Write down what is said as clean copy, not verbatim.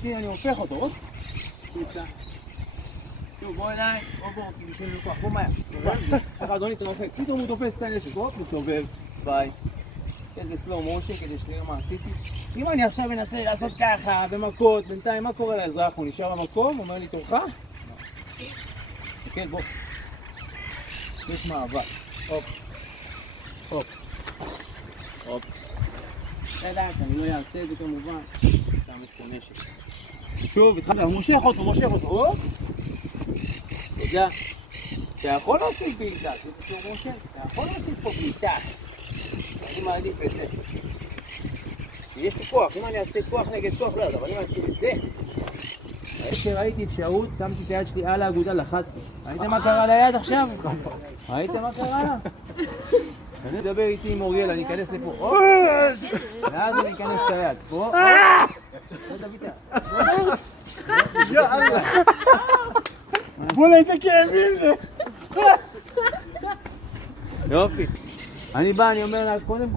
עשיתי, אני הופך אותו, כניסה. שוב, בוא אליי, בוא, כאילו שאין לו כוח, בוא מהר. ככה אדוני תרחק, פתאום הוא תופס את הנשק, הוא מסובב, ביי. איזה סלו מושן כדי שתראה מה עשיתי. אם אני עכשיו אנסה לעשות ככה, במכות, בינתיים מה קורה לאזרח? הוא נשאר במקום, אומר לי תורך? כן, בוא. יש מעבר. הופ. הופ. הופ. לדעת, אני לא אעשה את זה כמובן. שם יש פה נשק. שוב, התחלת, הוא מושך אותו, הופ. תודה. אתה יכול להוסיף בעיטה, אתה יכול להוסיף פה בעיטה. אני מעדיף את זה. יש לי כוח, אם אני אעשה כוח נגד כוח, לא, אבל אם אני אעשה את זה, כשראיתי אפשרות, שמתי את היד שלי על האגודה, לחצתי. ראיתם מה קרה ליד עכשיו? ראיתם מה קרה לה? אני אדבר איתי עם אוריאל, אני אכנס לפה. ואז אני אכנס את היד. פה. יאללה. בוא'נה, איזה כאבים זה. יופי. אני בא, אני אומר לה, קודם כל